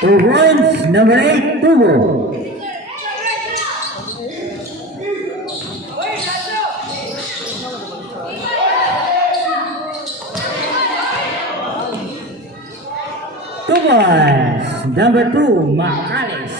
2 points, number 8, Tubo. 2 points, number 2, Macales.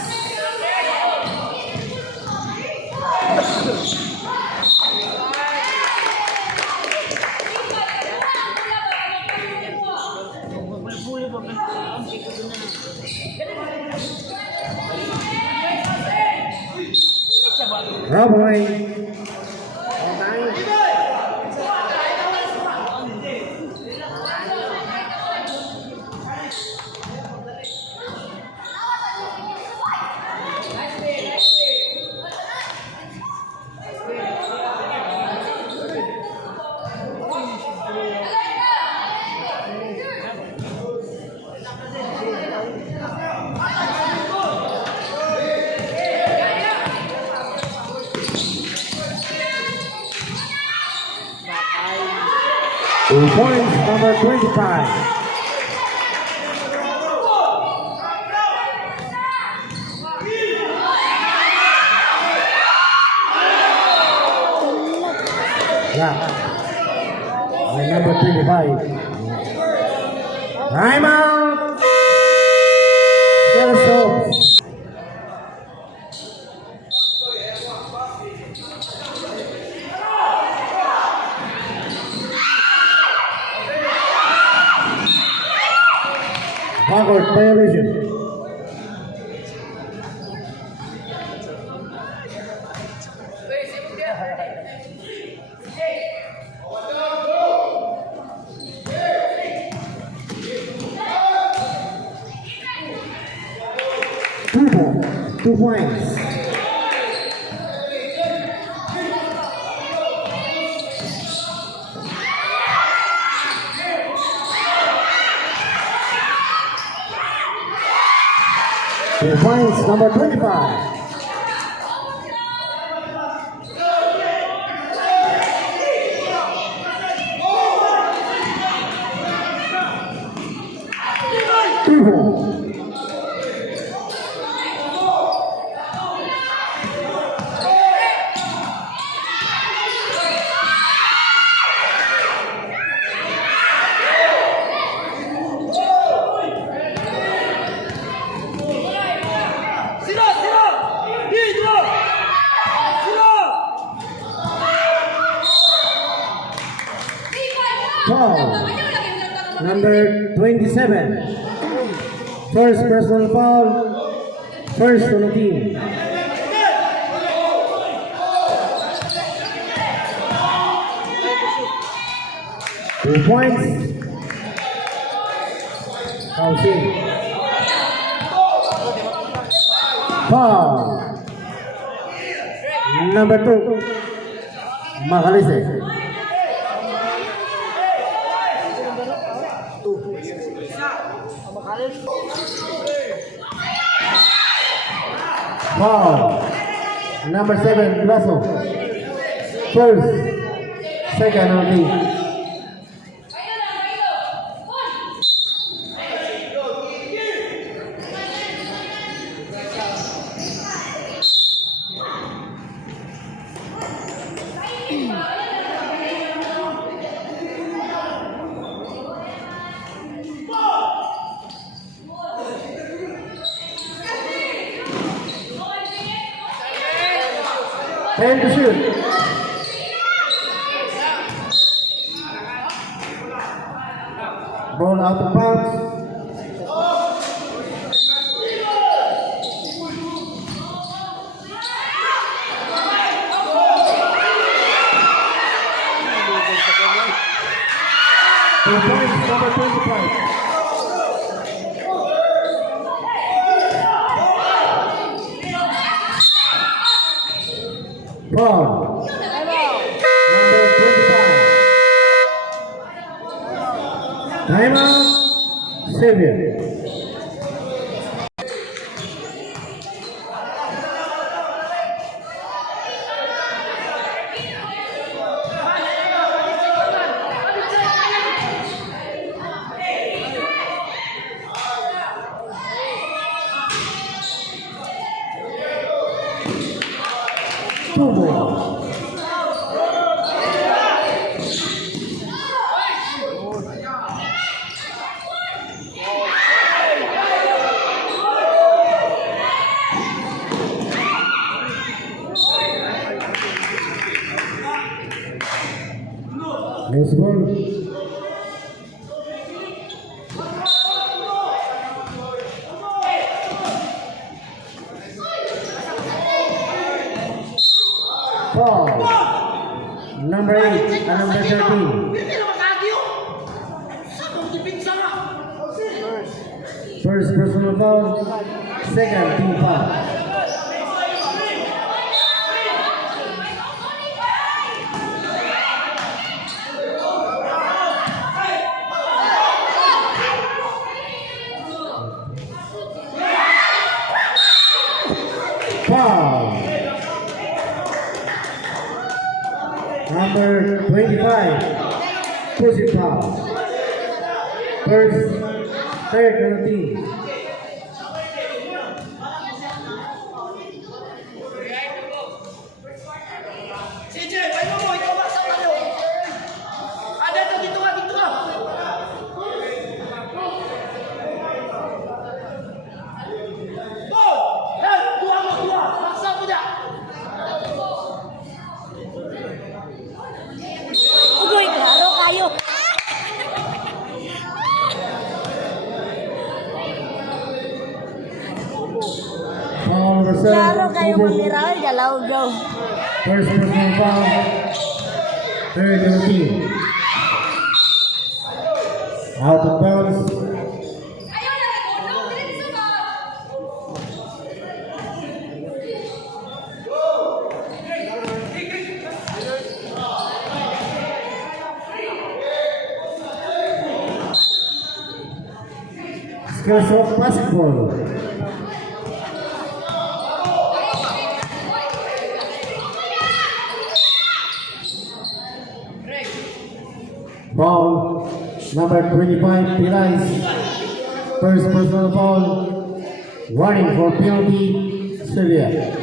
Roboy. Two points, number 25. Yeah. Number 25. Time out. Yellow. Backward violation. Two points. Two points, number 25. Foul. Number 27. First personal foul. First on the team. Two points. Housing. Foul. Number 2. Macalise. Foul. Number 7, Lasso. First, second on the. Time to shoot. Ball out of bounds. Two points, number 25. Ball. Number 25. Timeout. Xavier. 2 balls. Next ball. Foul. Number 8 and number 13. First personal foul, second team foul. Foul. Number 25, pushing foul. First, third on the team. CJ, paano mo? Ikaw ba sa ano? Dito ka. Go! Hey, kuha mo. Paksa mo na. Ugoy, klaro kayo. Foul number 7. Klaro kayo mamiraw, galaw daw. First personal foul, third on the team. Out of bounds. Skills of basketball. Foul number 25, Pirais. First personal foul, running for penalty, Serbia.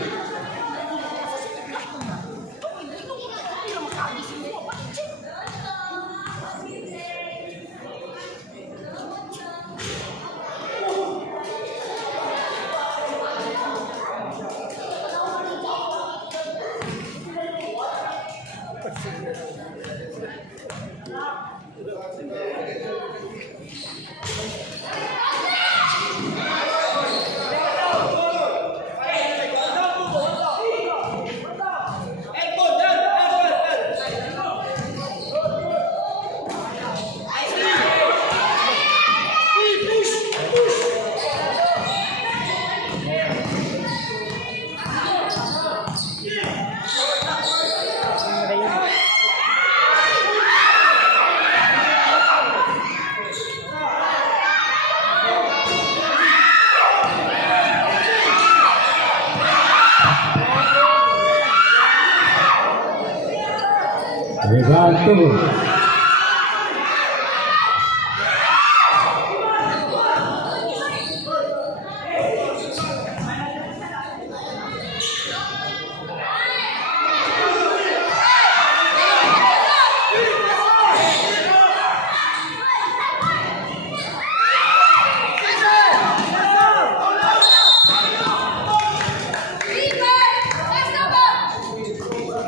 Regato.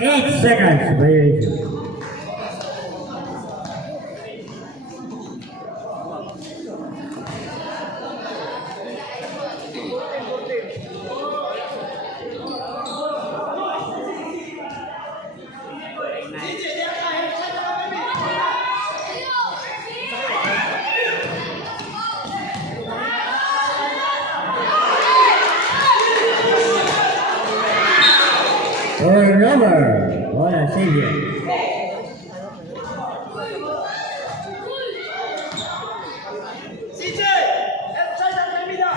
Eight seconds, violation. Turnover. What a savior. CJ, outside ang kamila.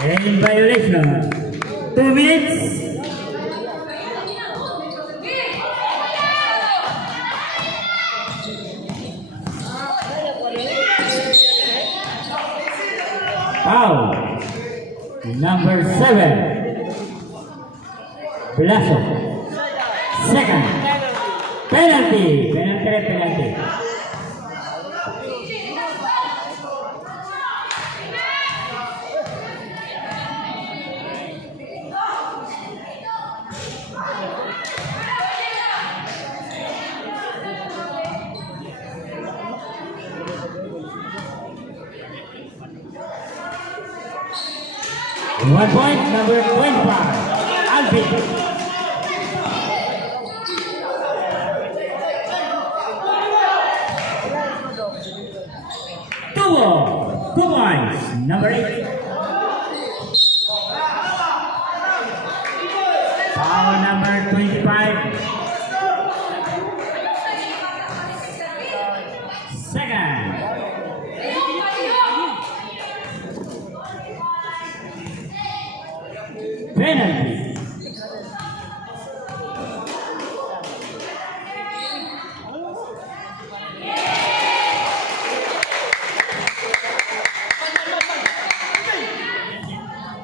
In violation. 2 minutes. Foul. Number 7. Velasco. Second. Penalty. Penalty. 1 point, number 25. Alvin. Two points, number 8. Foul number 25. Second. Penalty.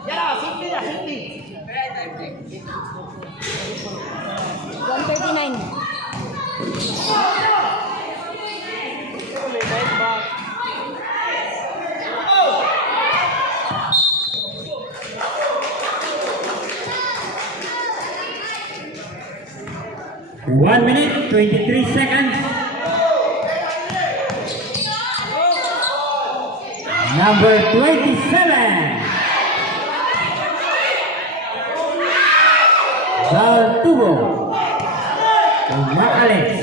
Yara, 50. 139. One minute, 23 seconds. Number 27. Baltubo. Macales.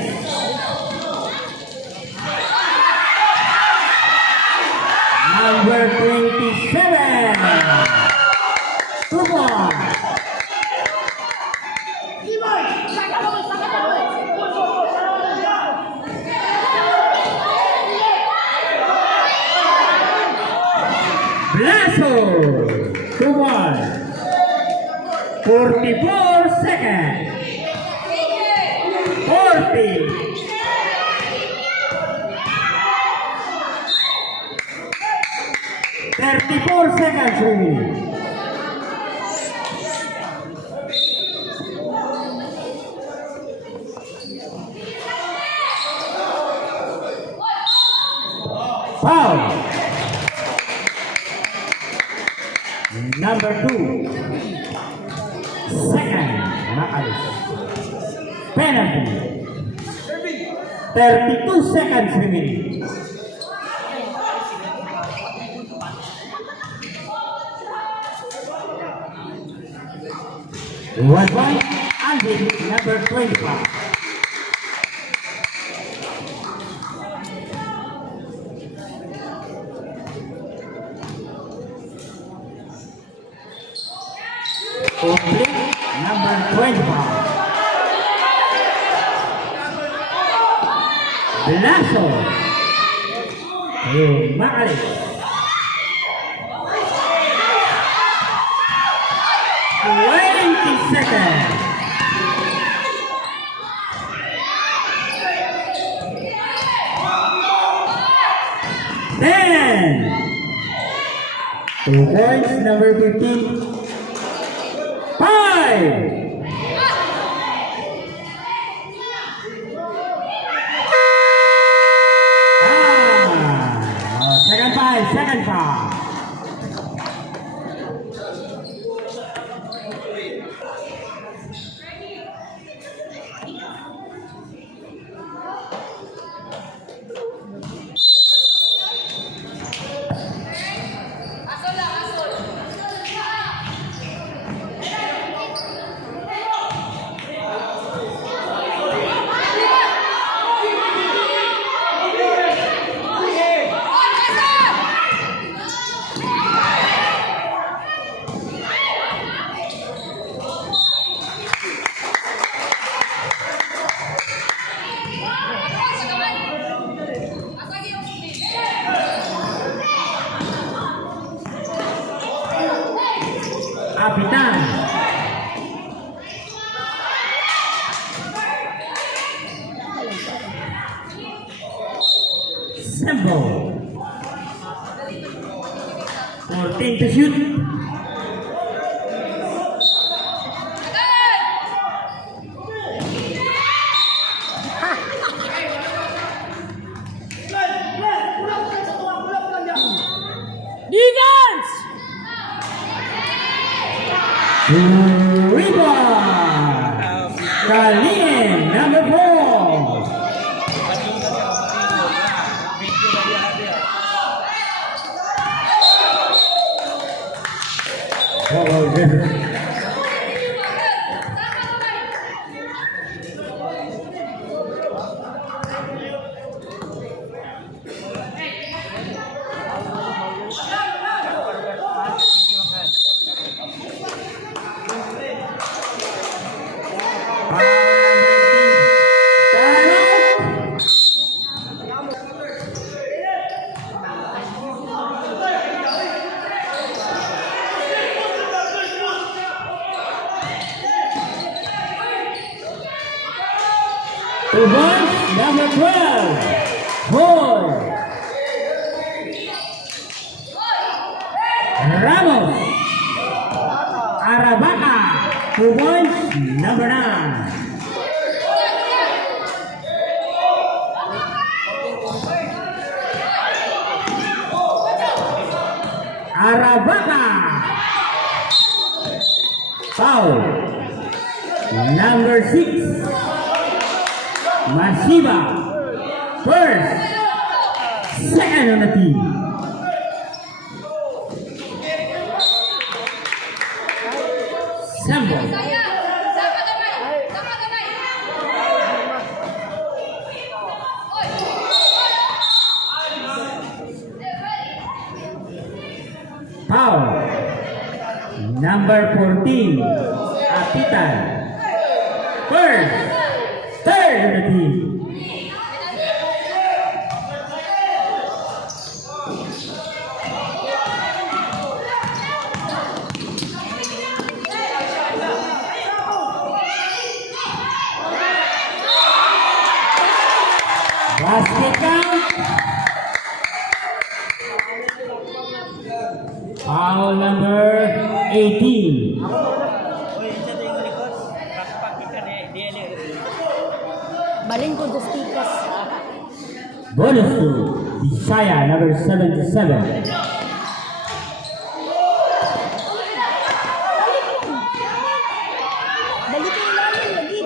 Number 27. 2 points. Lasso. 2-1. 44 seconds. 40. 34 seconds remaining. Foul. Number 2. Second, Macales. Penalty. 32 seconds remaining. One point, Alvin, number 25. Complete, number 25. Lasso. Macales. 20 seconds. Two points, number 15. 5. Second foul. Kapitan. Simple. 14 to shoot. Rebound. Kalin, number 4. Oh, good. Ubon, number 12. Four. Ramos. Arabaca. 2 points, number 9. Arabaca. Foul. Number 6. Masiba. First. Second on the team. Sambo. Foul. Number 14. Apitan. First. Third on the team. Basket count. Foul number 18. Balin ko dos tikas. Bonus to Bisaya number 77. Balik ko namin lagi.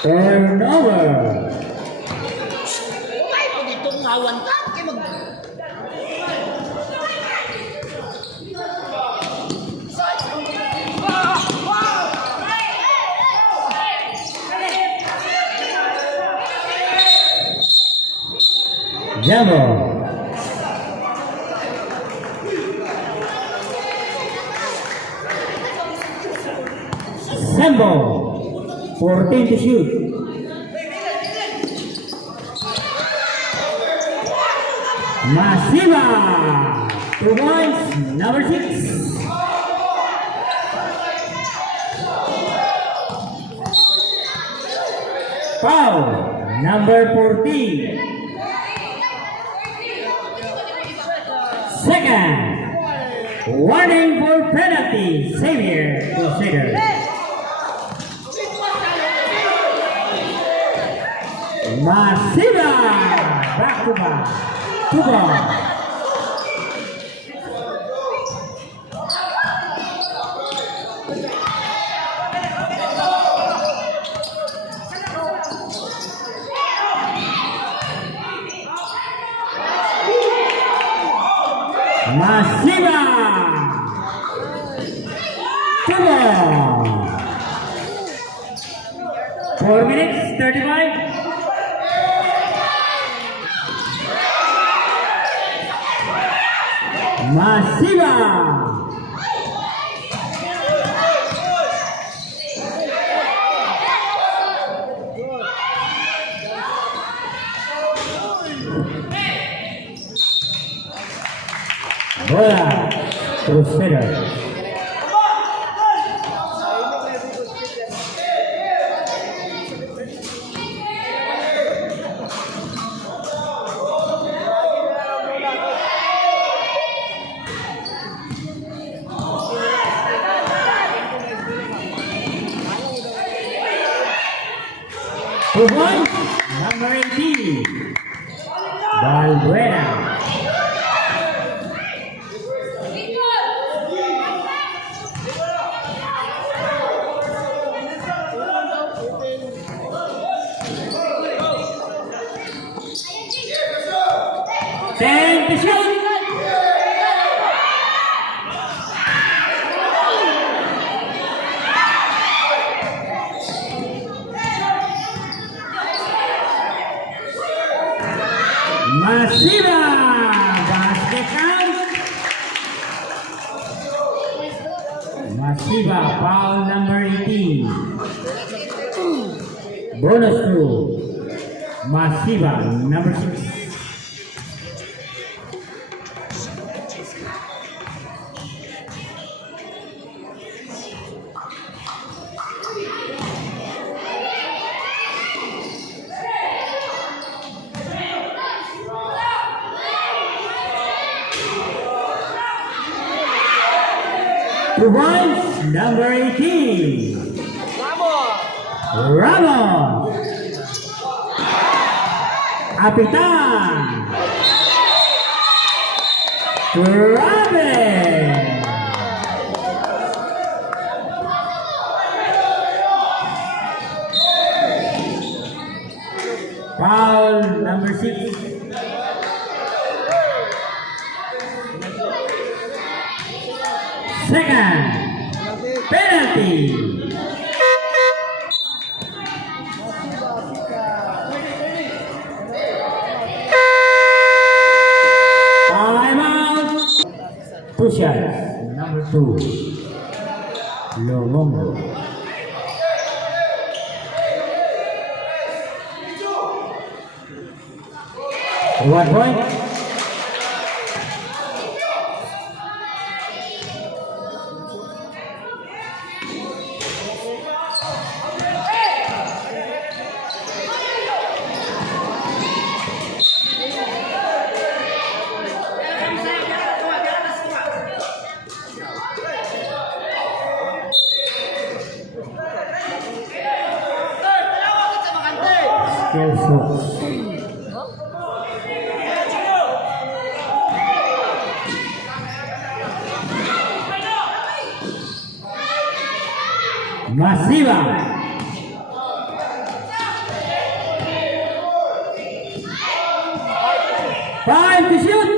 Turnover. Ay, kung itong ngawan ka, kaya mag... Jamo. Sambo. 14 to shoot. Masiva. 2 points, number 6. Foul, number 14. Second. Warning for penalty. Xavier Crusader. Masiva. Back to back. 2 ball. Masiva. 2 ball. 4 minutes 35. Masiva. Bola Crusader. To one, number 18, Valbuena. 10 to shoot. Masiba! Basket count. Masiba, foul number 18. Bonus to Masiba, number 6. To points, number 18. Ramos. Apitan. Travis. Foul number 6. Second penalty. Time out. Two shots. Number 2. Lomongo. One point. Skill shots. Masiva. Five to shoot.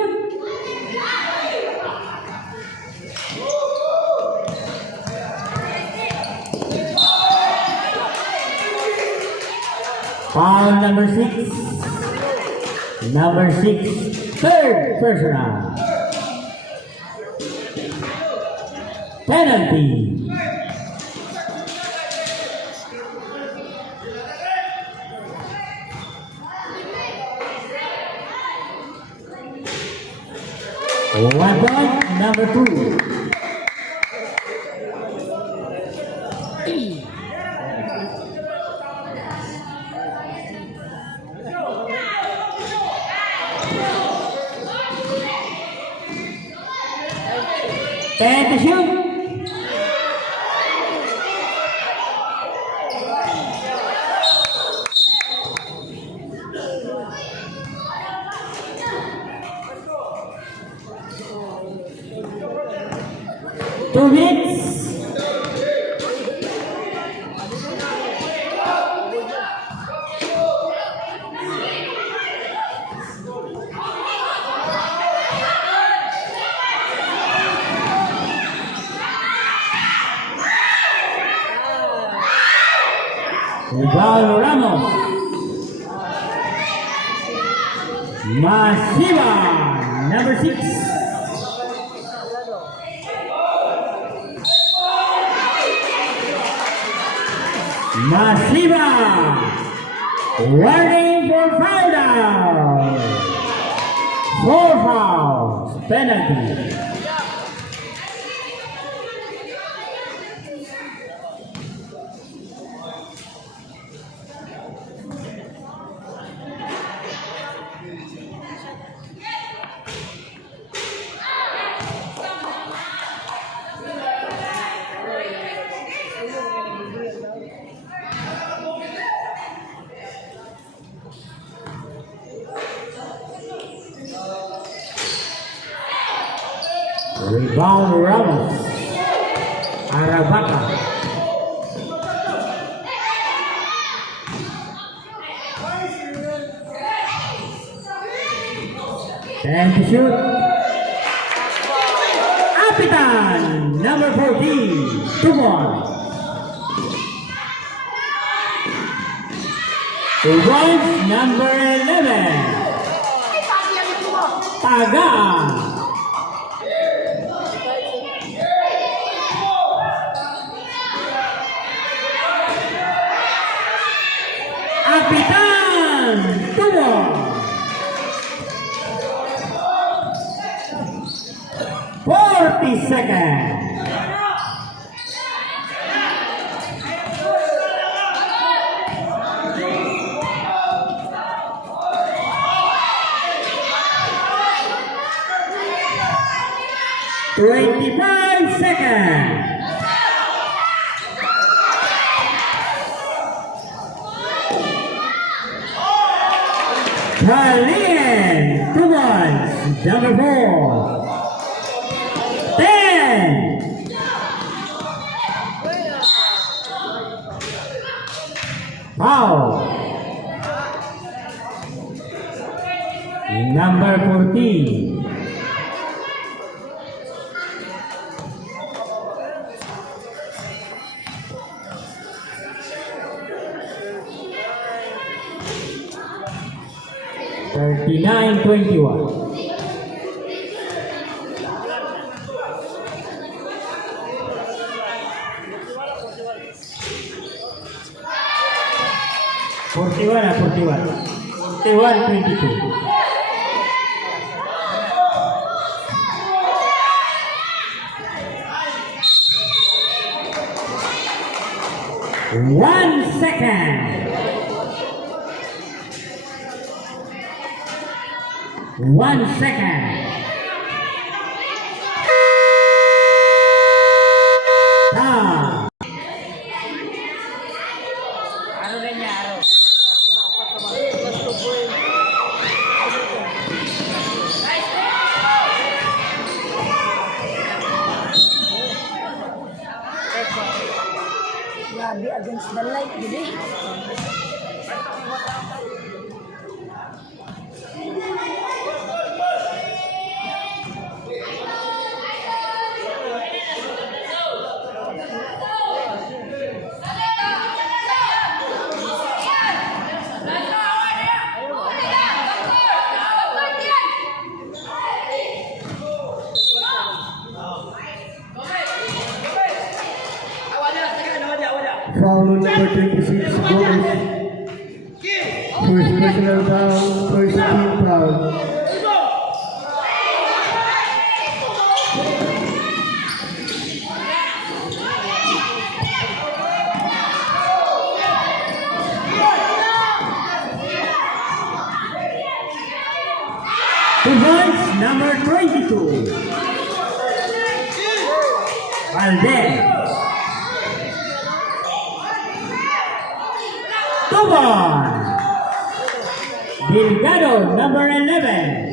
Foul number 6. Number 6. Third personal. Penalty. One point, number 2. And to shoot. Two minutes. Ribal Ramos. Masiva, number 6. Masiva. Warning for foul. 4 fouls. Penalty. Rebound Ramos. Arabaca. 10 to shoot. Apitan, number 14, 2 points. 2 points, number 11, Taga. Apitan, 2 points. 40 seconds. Twenty-five seconds. Kalien, 2 points, number 4. 10. Foul. Number 14. Thirty-nine, 21. Forty-one, 22. One second. 1 second. Ah. Grabe against the light, gini. Foul number 26, Gomez. First personal foul, first team foul. Two points, number 22. Valdez. 2 points. Delgado, number 11.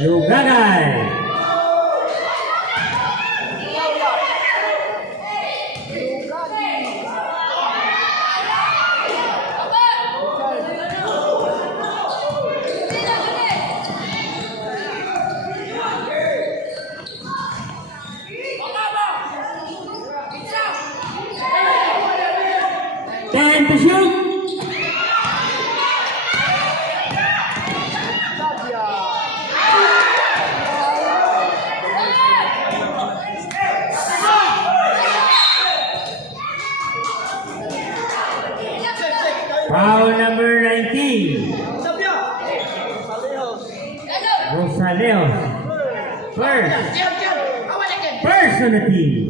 Lugagay. Ten to shoot. Foul number 19. Rosaleos. First. Personal team.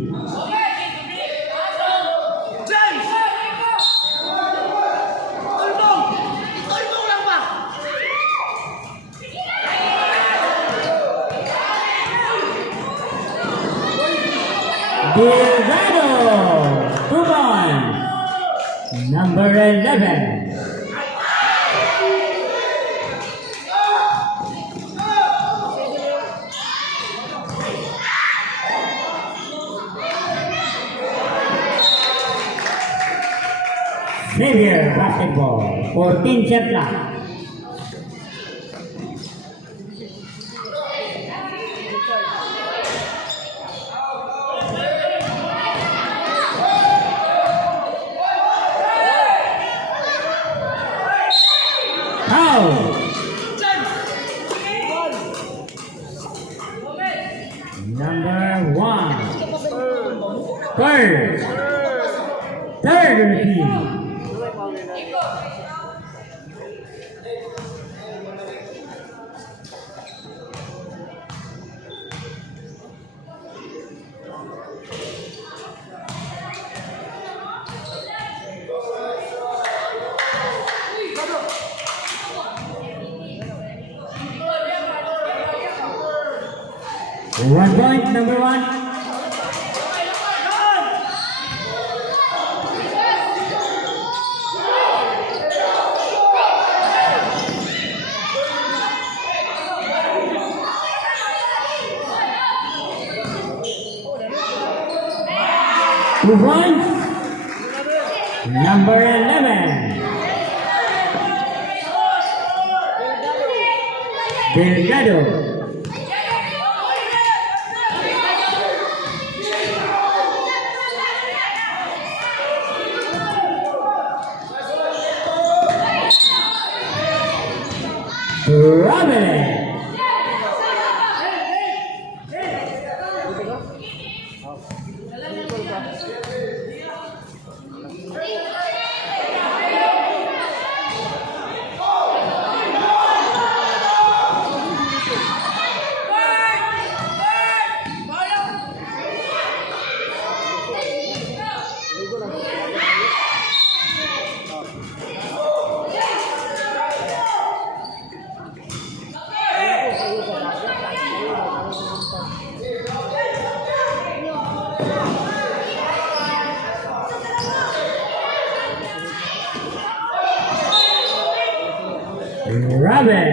Delgado, 2 points. Number 11. Xavier Basketball. 14 shot lang. Foul. Number 1. Third of the team. One point, number 1. Two points, number 11. Delgado. Robin. Robin.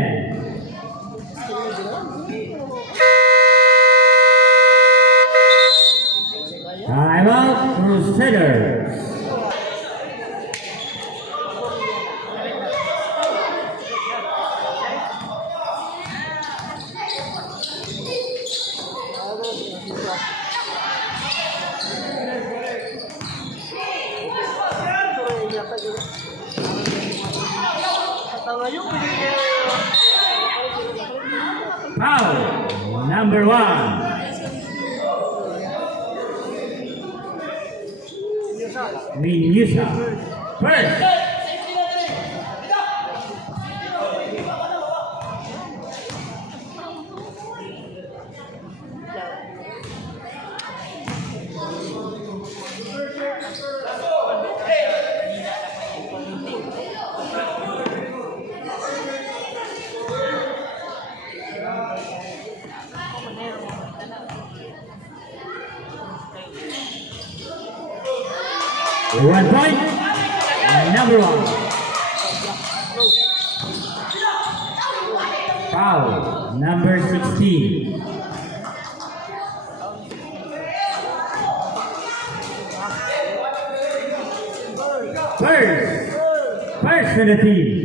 Timeout, Crusaders. Foul, number 1. Minusa. First. One point, number 1. Foul, number 16. First for the team.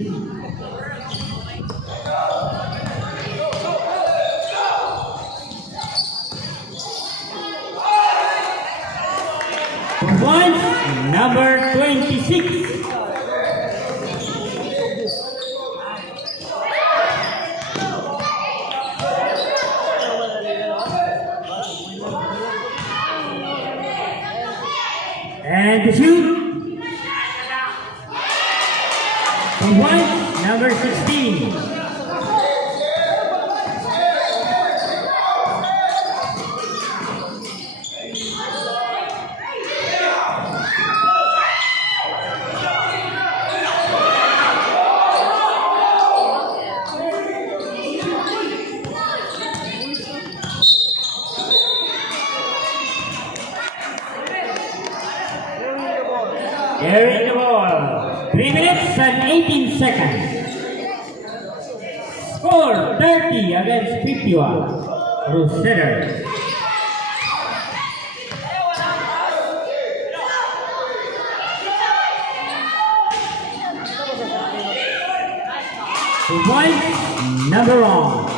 Points, number 26. And to shoot. Points, number 16. Carrying the ball. 3 minutes and 18 seconds. Score 30 against 51. Crusaders. Point number 1.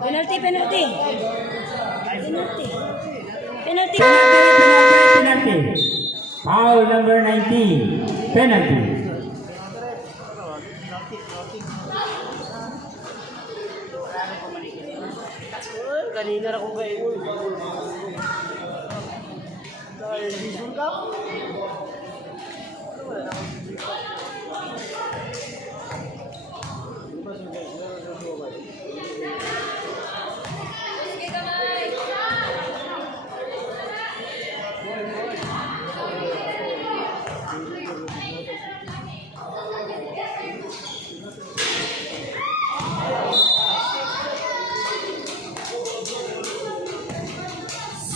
Penalty, penalty. Penalty. Penalty. Penalty. Foul number 19. Penalty. Kanina na kong kayo. Dahil season cup.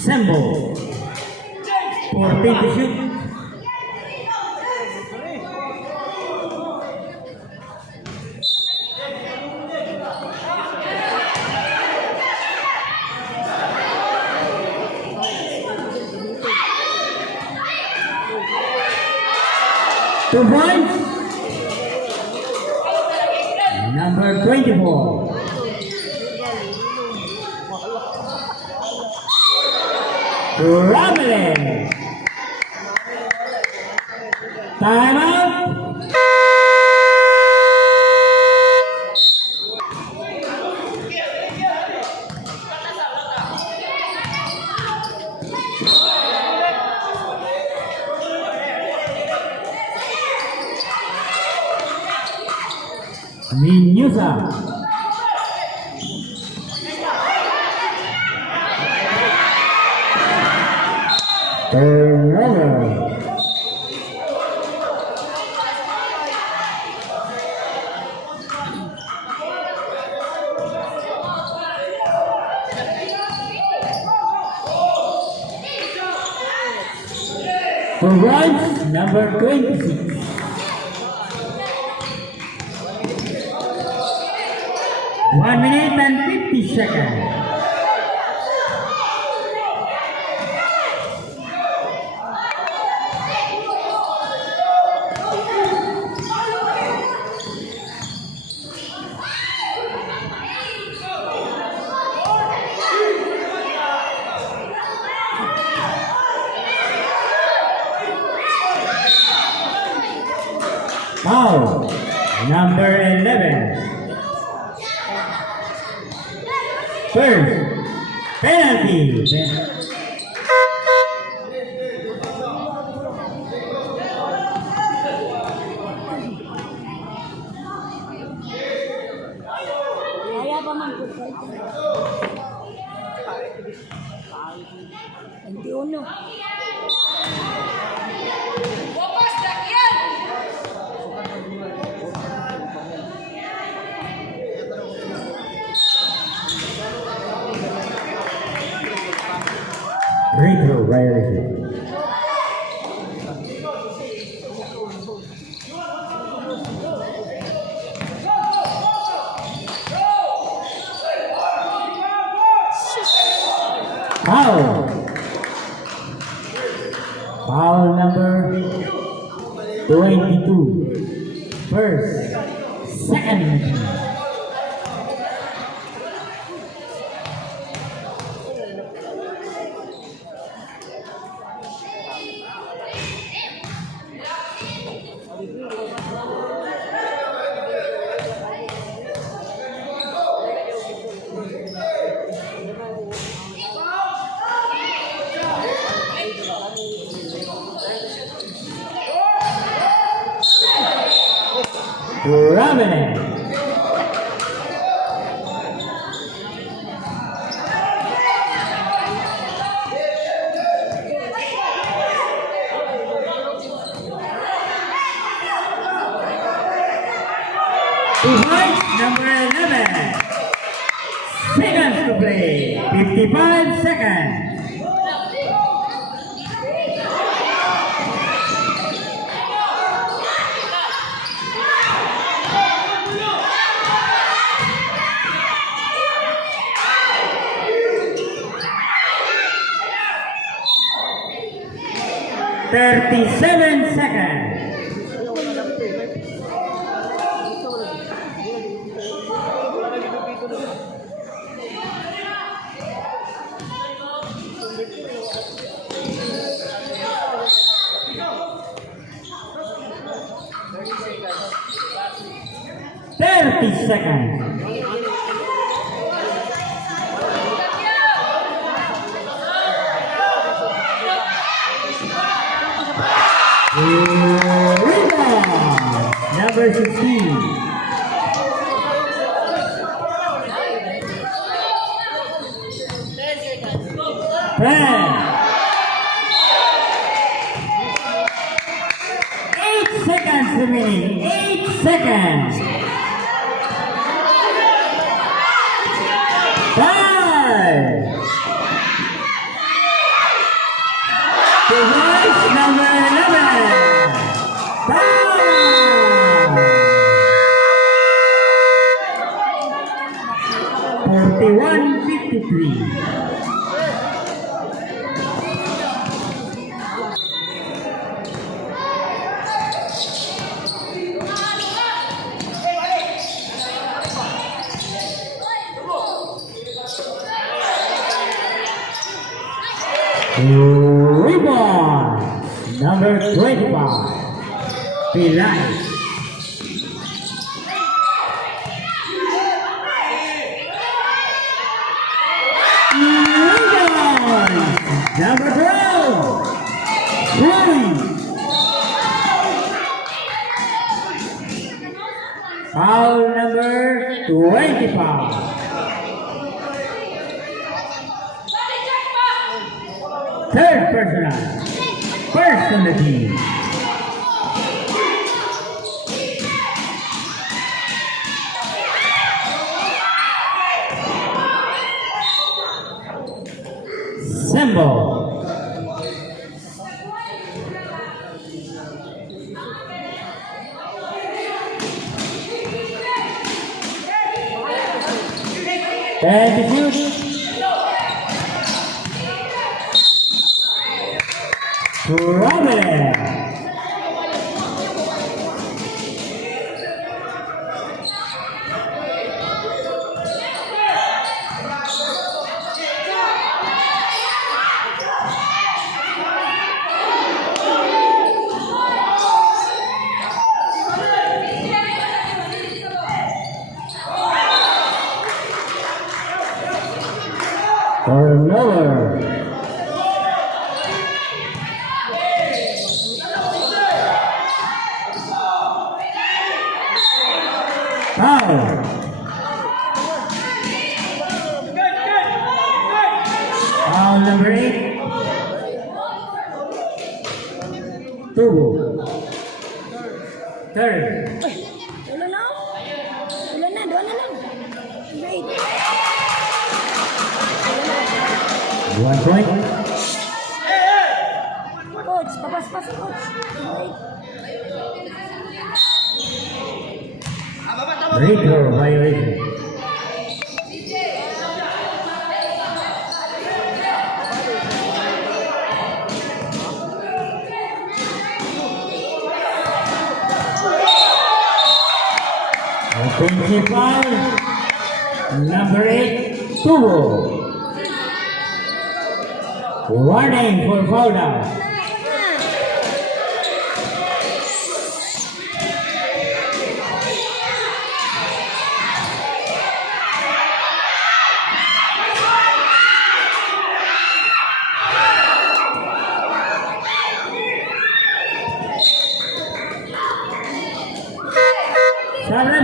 Symbol. 14 to shoot. Two points. Number 24. Ramelin. Time out. Minusa. Turnover. For runs, number 26. One minute and 50 seconds. Foul, number 11. First, penalty. Kaya pa man po. 21. Retro violation. Foul. Foul number 22. First, second. Ramelin. Behind number 11. Seconds to play. 55 seconds. 37 seconds. Seconds. Rebound. Number 16. Eight seconds remaining. 8 seconds. 5. Device number 11. 41-53. Rebound, number 25, Pilay. Rebound, number 12, foul number 25. Third personal, first on the team. Symbol. And the shoot. Robert. For Miller. Foul. Foul number 8. Tubo. Third. Wala na. Wala na. Doon na lang. Great. 1 point. Coach, papas-pas, coach. Great. Free throw violation. Offensive foul, number 8, Tubo. Warning for foul down.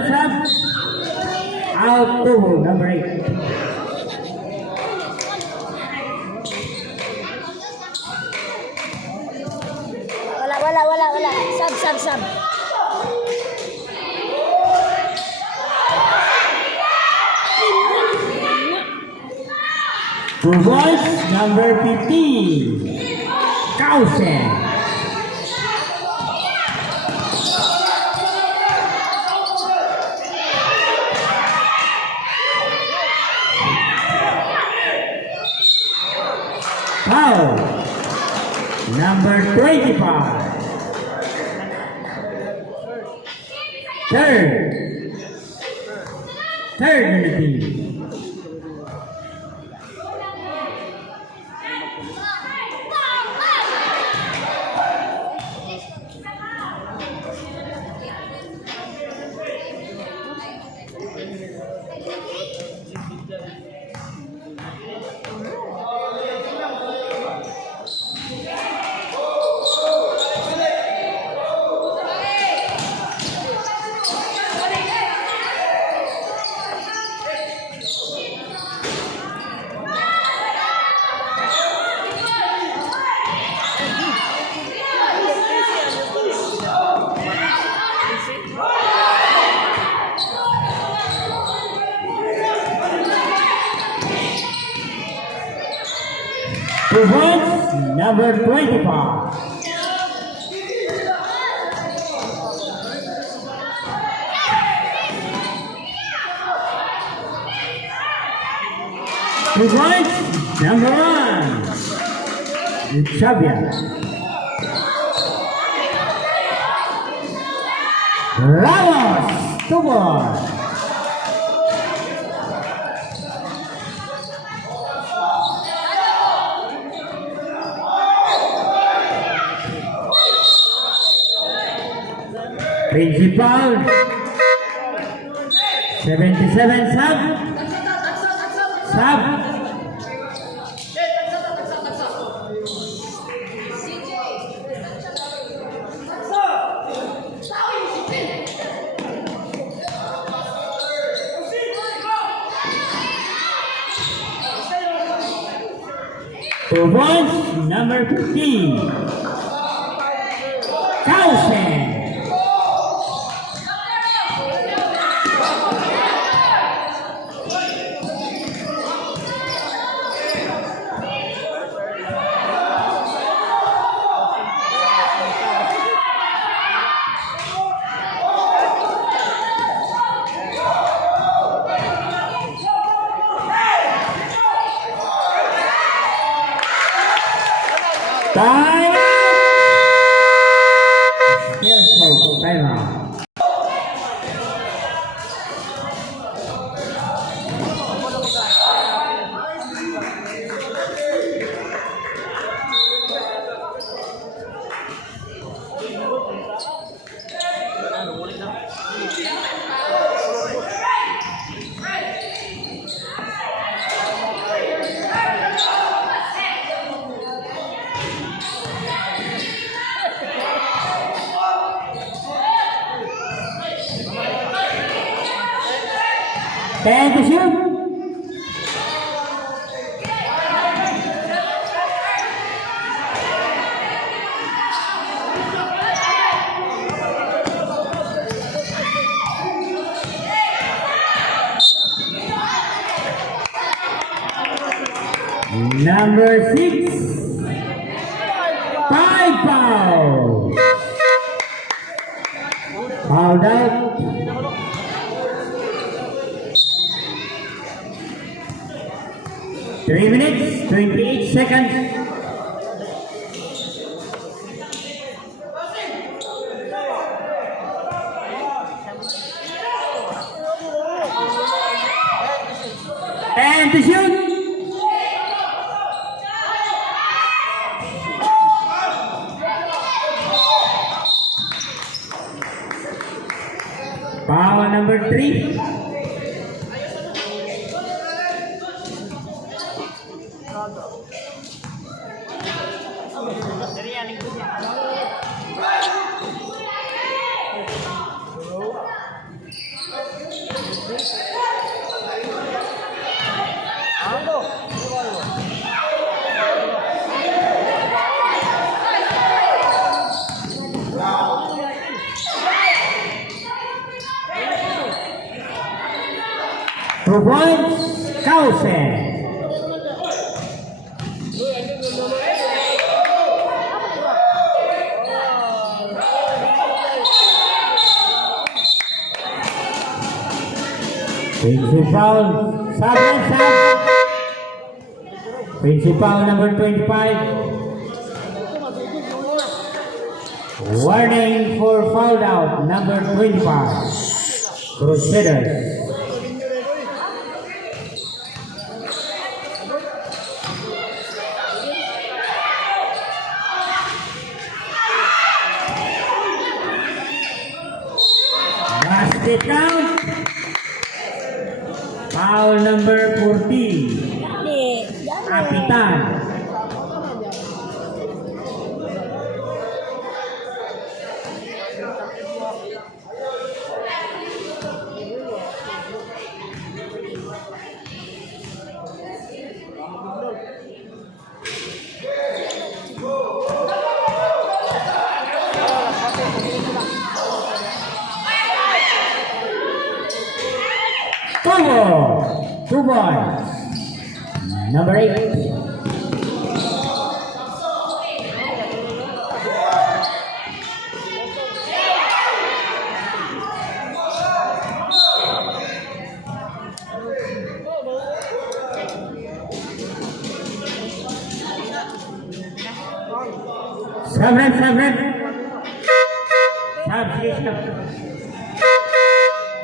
Sub. Out Tubo, number 8. Wala. Sub. To voice number 15, Kausen. Foul. number 25. Third in the team. Points, number 25. Points, number 1. Xavier. Ramos, 2 balls. Principal 77 sub. Points, number 15. Carlsen. Time! Still smoke, time out. Time to shoot. Number 6. 5 foul. Fouled out. Three minutes, 28 seconds. And to shoot. Foul number 3. Points, Carlsen. Principal, Principal number 25. Warning for foul out, number 25. Crusaders. Basket count. Foul number 14. Kapitan. Two boys. Number 8.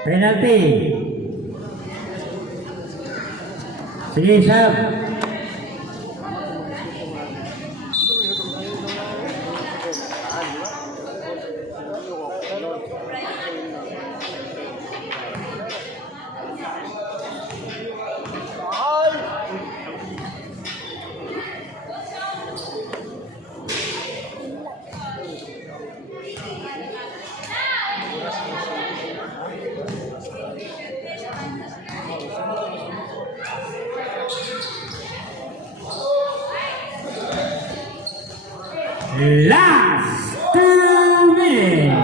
Penalty. Sige, sab. Last 2 minutes.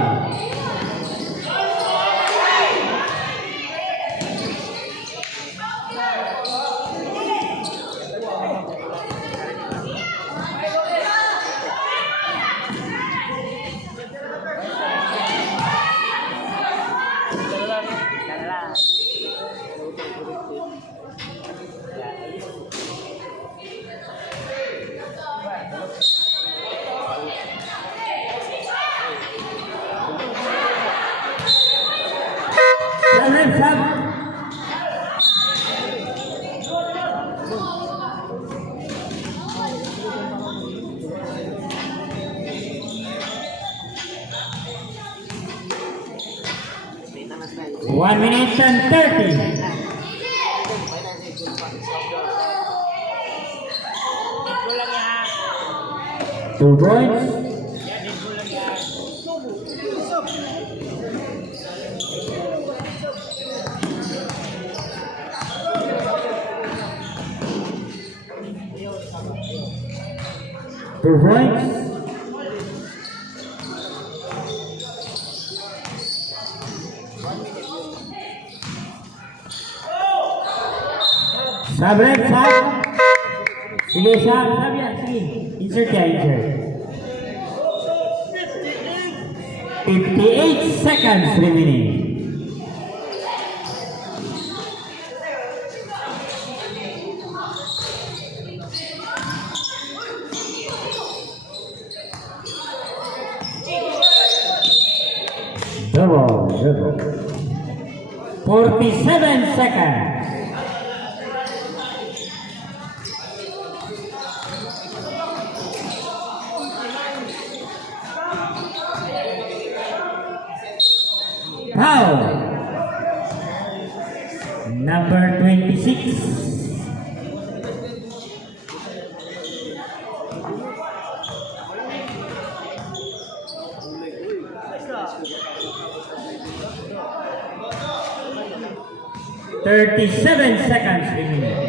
One minute and 30. Two points. Two points. Sabar, sab. Sige, sab yan. Sige. Insert ya, insert. 58 seconds remaining. Double. 47 seconds. Foul. Number 26. Thirty-seven seconds remaining.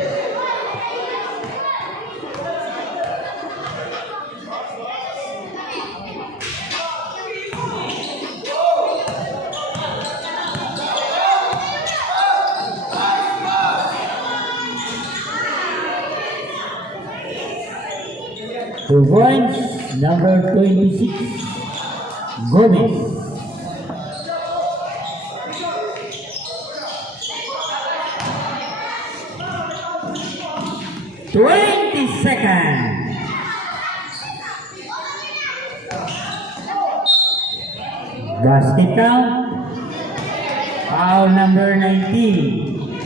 Two points, number 26, Gomez. Seconds. Basket count. Foul number 19.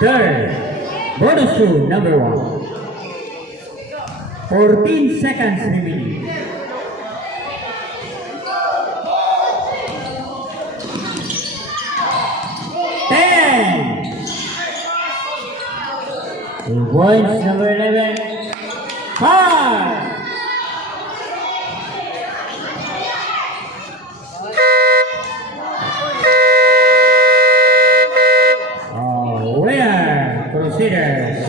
Third. Bonus to number 1. 14 seconds remaining. Points number 11. 5.